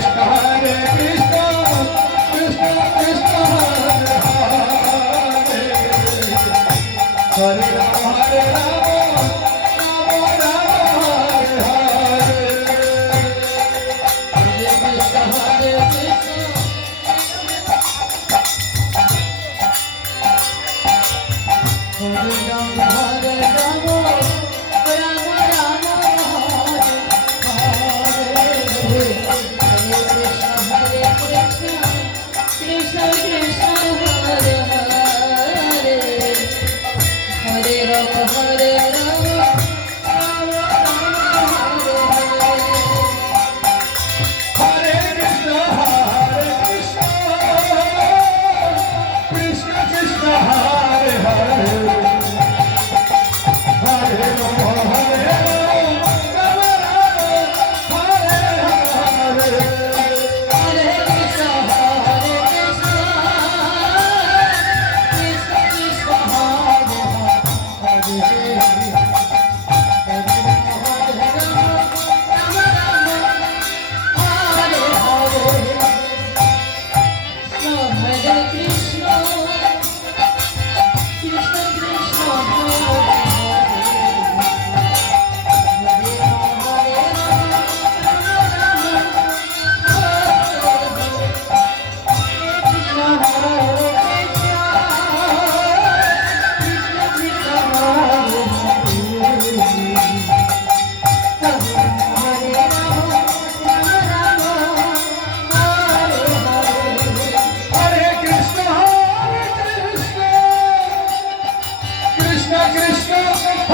Namaskar Krishna.